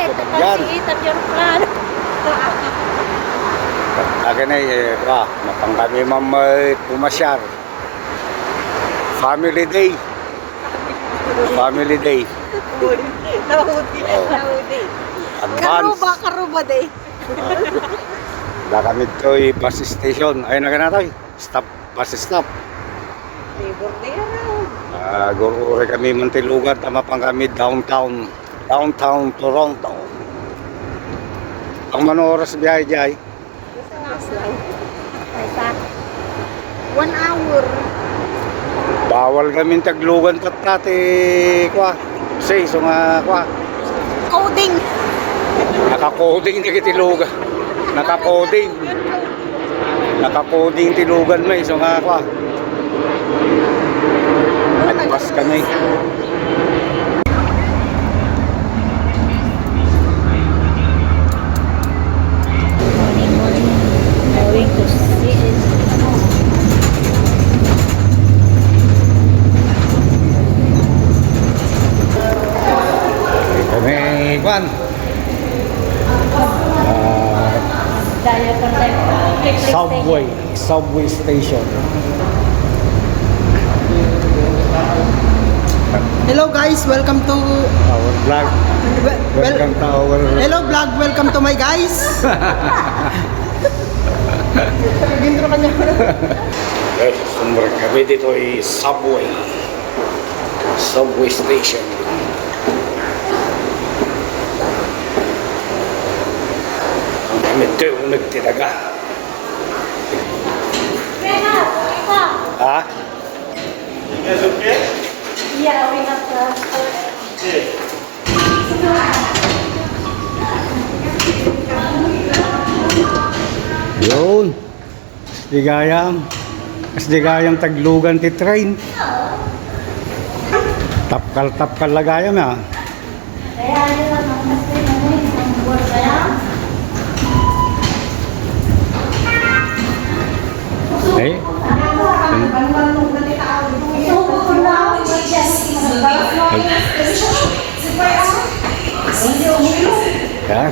Yan. plan. Akin ay, mapang kami pumasyar. Family day. Family day. Nahudi. Advance. Karuba day. Da kami to'y bus station. Ayun na ganatoy. Stop, bus stop. Labor day raw. Guro kami Mantilugan, tama pang kami downtown Toronto. Ang manoras biyahe jay? Lang. 1 hour. Bawal kami taglugan tatati kwa. Say, so nga kwa. Coding. Naka-coding na kitilugan. Naka-coding. Naka-coding tilugan may, so nga kwa. Nagpas kami. Going to CNE. Kami, kwan. Subway station. Hello guys, welcome to Our vlog. Welcome to our... Hello vlog, welcome to my guys. Gintro kanya. Sumber kami dito ay subway station. Ang kami ito yung nagtinaga. Ha? Yeah, we have Yun. Asdigayang taglugan ti train. Tapkal lagayam ya. Kaya yun lang ang kasi isang buwan kaya. Eh? Ha?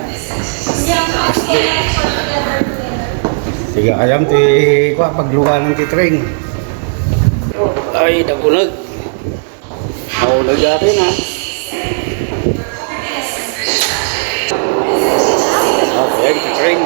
Sige, ayam ti kwa paglugan ti train. Ay, nagunag. Nagunag natin ha. Okay, ti train.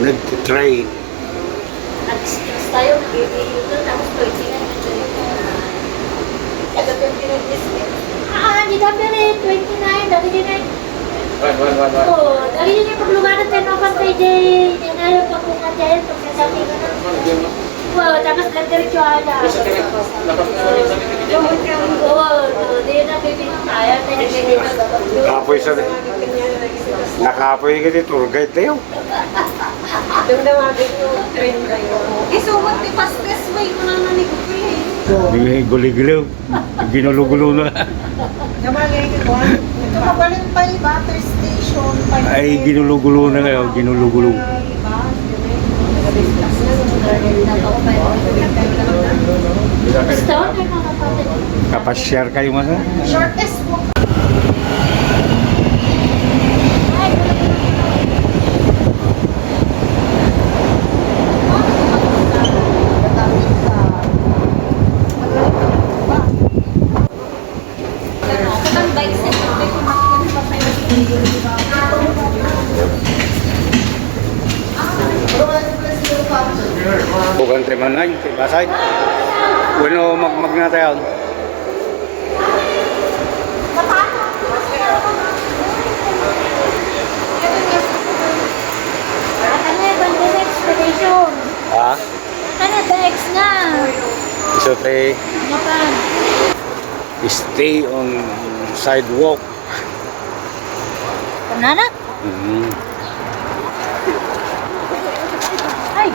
Unag ti train. Nag-stress tayo, nag-i-i-i doon, tapos 29 na doon. Taga 29 discount. Di dami rin, 29, dami din ay. Oo, dami din yung pagluganan tayo naman kay Jay. Yan nga yung pagkungan dyan, pagkasabi ka na. Wow, tapos nag-diretso ala. Oo, di na pipinang kaya, tayo nag-diretso. Nakapoy sa... Nakapoy ka di tour guide tayo. Doon nawagin yung train kayo. Isuwag ni Pastes, may kunang Hindi guli-guliw. Ginulo-gulo na. Namagay ko. Ito kapalit pa yung battery station. Ay, ginulo-gulo na kayo. Ginulo-gulo. Stone or nakapatid? Kapag-share kayo masa? Shortest walk. Bukan teman ay, basay. Bueno, magmag na tayo. Ano yung So they Makan. stay on sidewalk. Banana? Mm. Ay!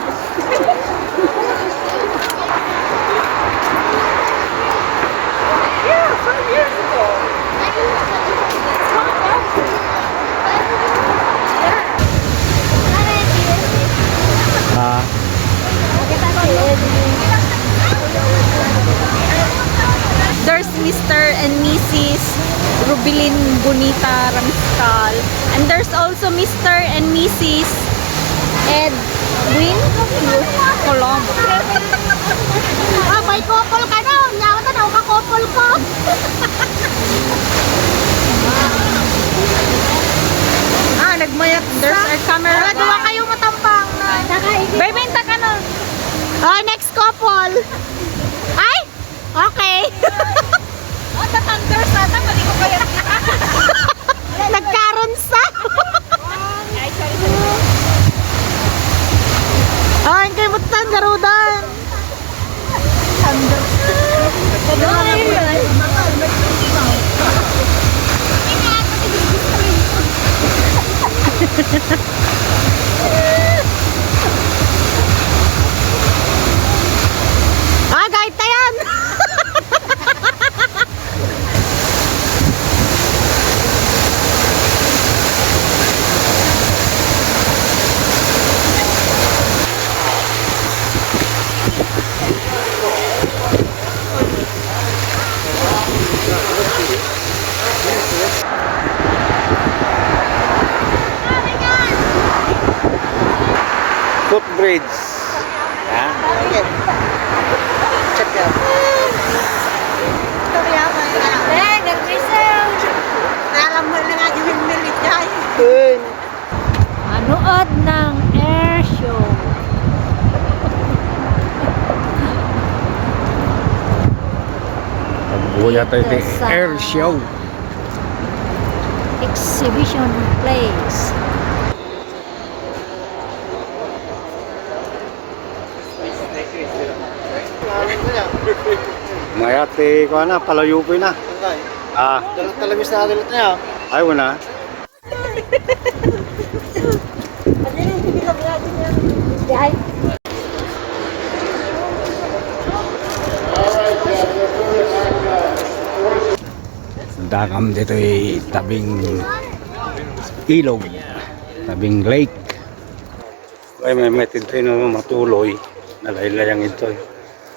Yeah, 5 years ago. Ah, There's Mr. and Mrs. Rubilin Bonita Ramscal. And there's also Mr. and Mrs. Edwin Coloma. Ah, may couple ka daw. Nyawa ka daw ka-couple ko. Nagmayat. There's our camera Gawa guy. kayo matampang na. Bebenta ka na. Ah, next couple. Ay! Okay. Oh, tatandar sana. Mali ko kaya. Nagkaroon sa. Ay, sorry. Ah, ang kayo mutan, garudan. Ah, kahit na yan. footbridge. Yan. Check out. Eh, nag-reserve. Alam mo na nga yung military. Manood ng air show. Pagbuya tayo ito air show. Exhibition place. Mayate ko na, palayo po na. Ah, Dalang talabis na adalat niya. ay wala. Ay, Dakam dito ay tabing ilog, tabing lake. Ay may metid tayo na matuloy, nalaylayang ito.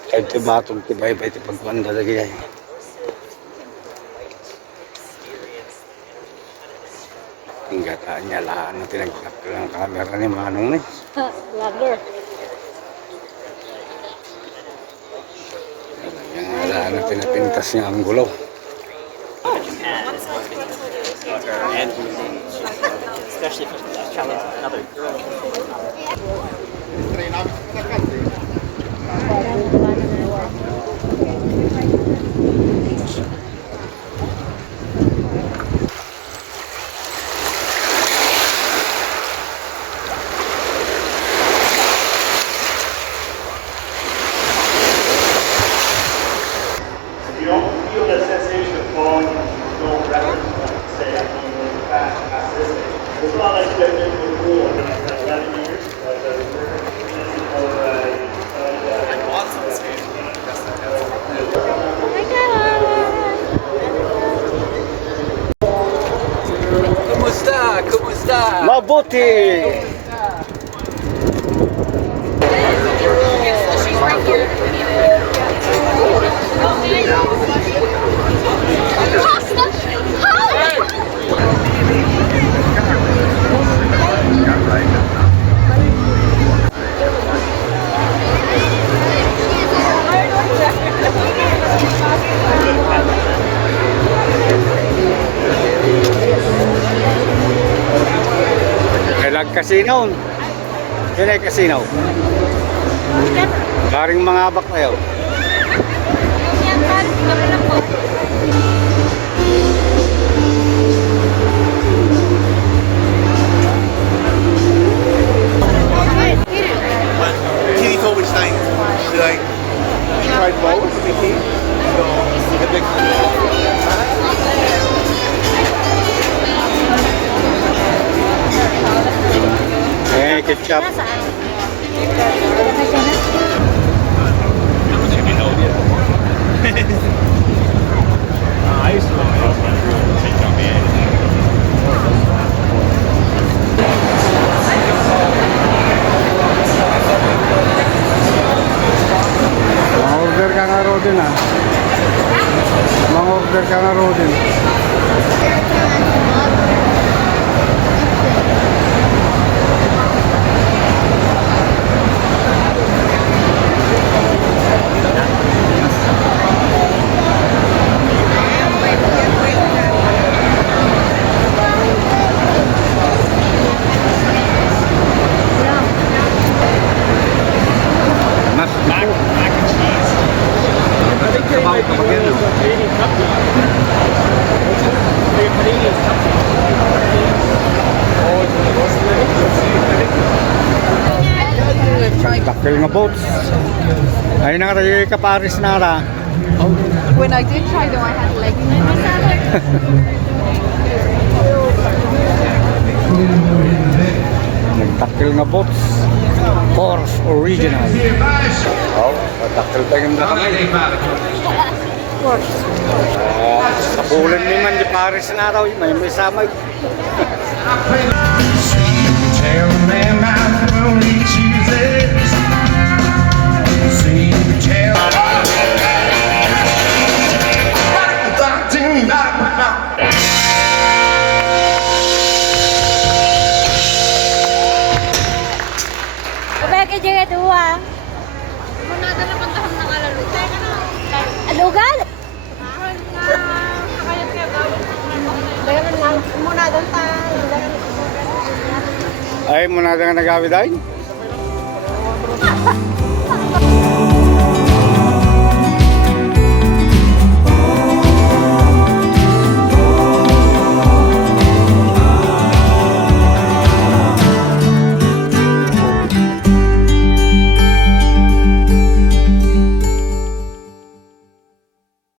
Kahit tibatong tibay pa ito pagpanda lagi ay. Tinggataan niya lahat na tinagkapil ang camera ni Manong ni. vlogger. Yung lahat na tinapintas niya ang gulaw. Especially if it's challenge another girl. If you don't feel that sensation of falling, no reference point to say I'm going really fast past this thing. It's not like stepping into a pool and like 11 years, like a Kumusta? Kumusta? Mabuti! Kailag kasino. Yan ay kasino. Karing mga abak na yun. Can you tell which thing? Should I try both? Mga-order ka nga Rodin ah. Mga-order ka nga Rodin. Mas mac and cheese. Sabaw ka mag yan, no? Takil nga boats. Ay na nga tayo kaparis na ra. When I did try though, I had legs. Nagtakil nga boats. Course original. Oh, nagtakil tayo nga kami. Sa bulan ni man di paris na raw. May samay. Kapag ka dua. Muna na naman tahan ng alalutan. Alugan? Kayat kaya gawin. Dagan lang. Muna doon tayo. Ay, muna na nagawi dahil.